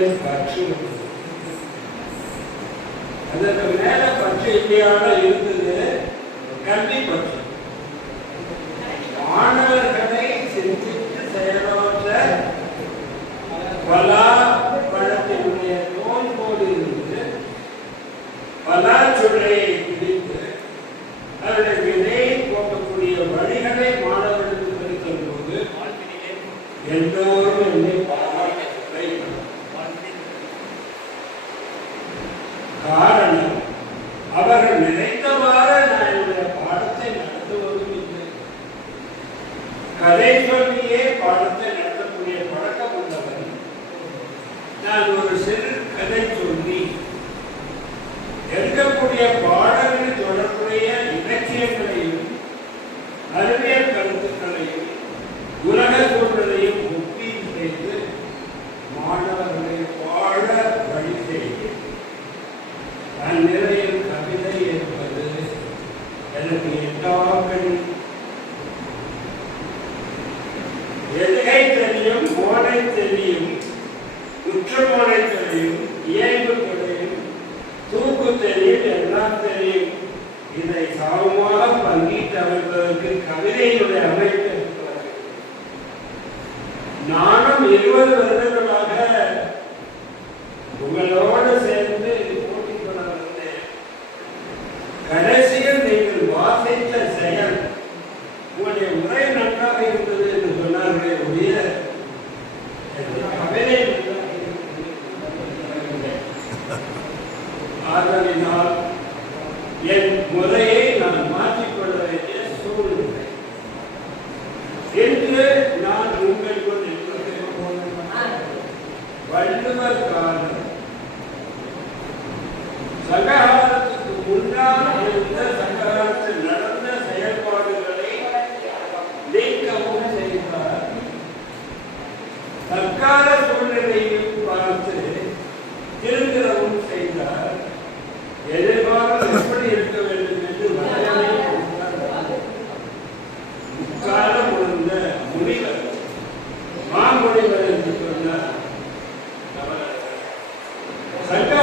மேல் பற்று அதற்கு மேல பற்று இல்லையாக இருந்தது கல்வி பற்று. மாணவர்களை சிந்தித்து செயலாற்ற பலா பழத்தினுடைய நோன்போடு இருந்து பலாச்சுளையை பிடித்து அவருடைய விதையை போக்கக்கூடிய வழிகளை மாணவர்களுக்கு படிக்கும் போது எல்லோரும் a part எல்லாரும் தெரியும் இதை சமமாக பங்கீட்டு அமைப்பதற்கு கவிதையினுடைய அமைப்பு வள்ளுவர் காலம் சங்ககாலத்துக்கு முன்னால் இருந்த சங்ககாலத்தில் நடந்த செயல்பாடுகளை நீக்கவும் செய்தார் தற்கால சூழ்நிலையும் பார்த்து திருக்கிறவும் Right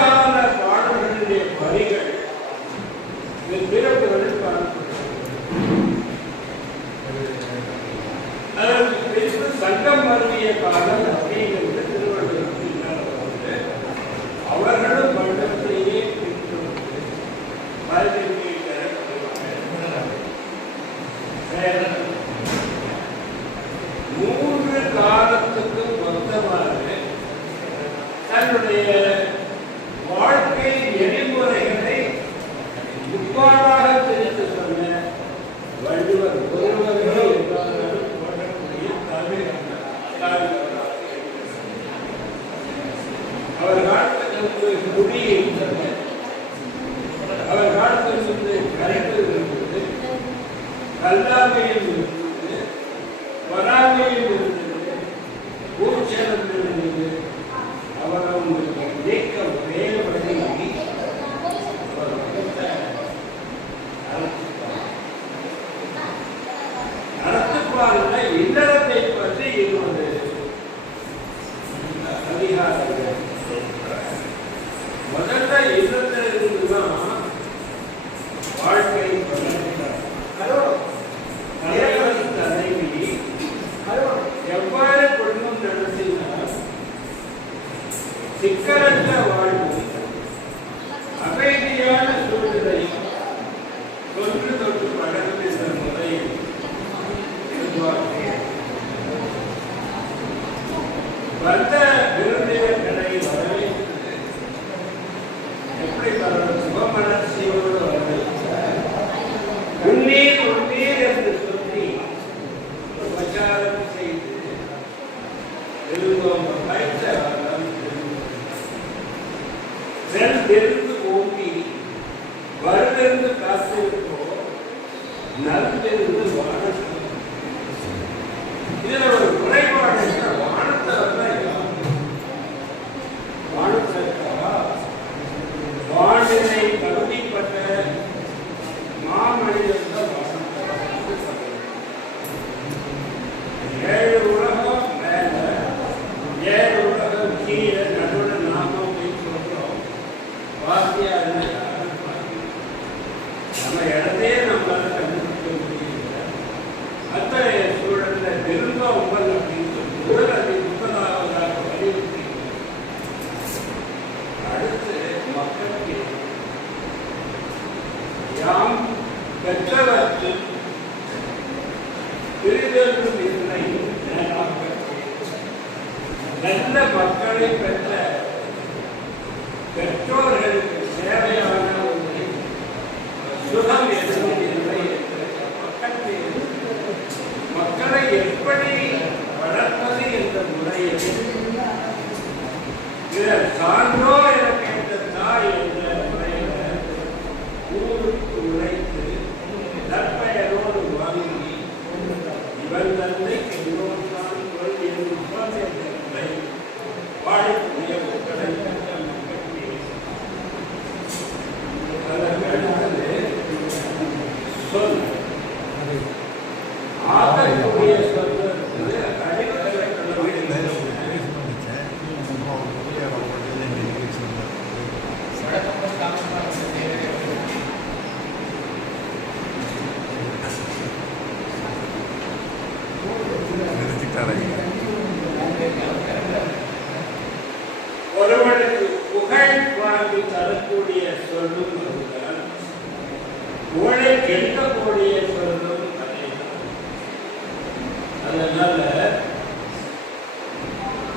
வராமையில் இருந்தது. வராமையில் இருந்தது ஊர் சேதத்தில் சிக்கலற்ற வாழ்வு அமைதியான சூழ்நிலையும் நலமிருந்து காசிருக்கோ நலமிருந்து வாழ இது நல்ல மக்களை பெற்ற பெற்றோர்களுக்கு தேவையான ஒரு சுகம் எதுவும் இல்லை பக்கத்தில் மக்களை எப்படி வளர்ப்பது என்ற முறையில் இதர் சான்றோ சொல்லும் அதுதான் எந்த கோழியை சொல்லும் அதனால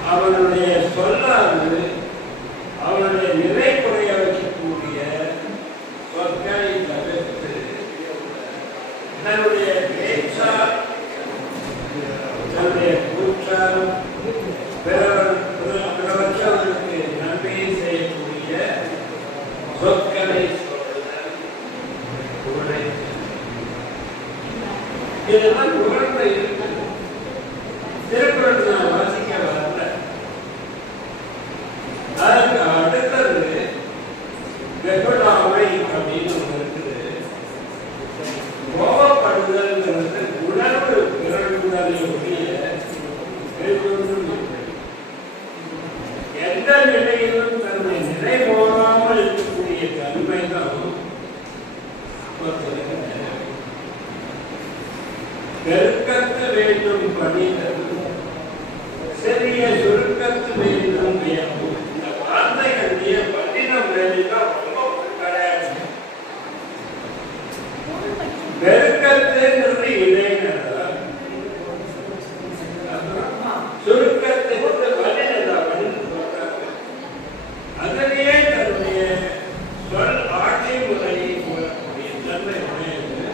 அவனுடைய சொல்லாது அவனுடைய நிலை குறைய வைக்கக்கூடிய சொற்களை தவிர்த்து தன்னுடைய பேச்சா தன்னுடைய கூற்றாலும் அடுத்தது வெகுளாமை அப்படின்னு ஒண்ணு இருக்குது. கோபப்படுதல்ங்கிறது உணர்வு பிறழ்வுடனே ஒழிய எந்த நிலையிலும் தன்னை நிலை போகாமல் இருக்கக்கூடிய தன்மை தான் வேண்டும் பணிதல் பெருக்கத்துங்கிறது இடைநிலை சுருக்கத்துக்கு பதினெல்லாம் பதினெட்டு சொல்றாங்க அதிலேயே தன்னுடைய சொல் ஆட்சி முறையை கூறக்கூடிய தன்மை உடையது.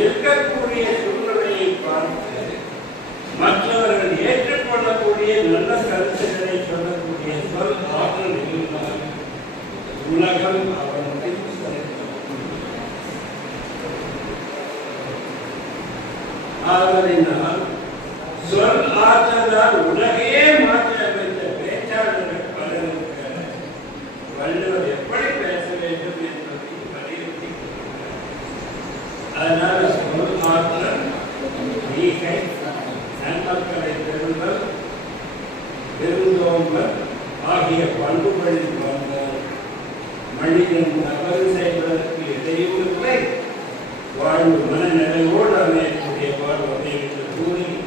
இருக்கக்கூடிய சூழ்நிலையை பார்த்து மற்றவர்கள் ஏற்றுக்கொள்ளக்கூடிய நல்ல கருத்துக்களை சொல்லக்கூடிய சொல் ஆற்றல் இருந்தால் உலகம் அவனுக்கு ஆதலினால் சொல் ஆற்றலால் உலகையே மாற்ற வைத்த பேச்சாளர்கள் பலர் வள்ளுவர் எப்படி பேச வேண்டும் என்பதை வலியுறுத்தி அதனால் சொல் ஆற்றல் ஈகை நன்மக்களை பெறுதல் பெருந்தோம்பல் ஆகிய பண்புகளில் வந்த மனிதன் தவறு செய்வதற்கு எதையும் இல்லை. வாழ்வு மனநிலையோடு அமைய paper, or they will do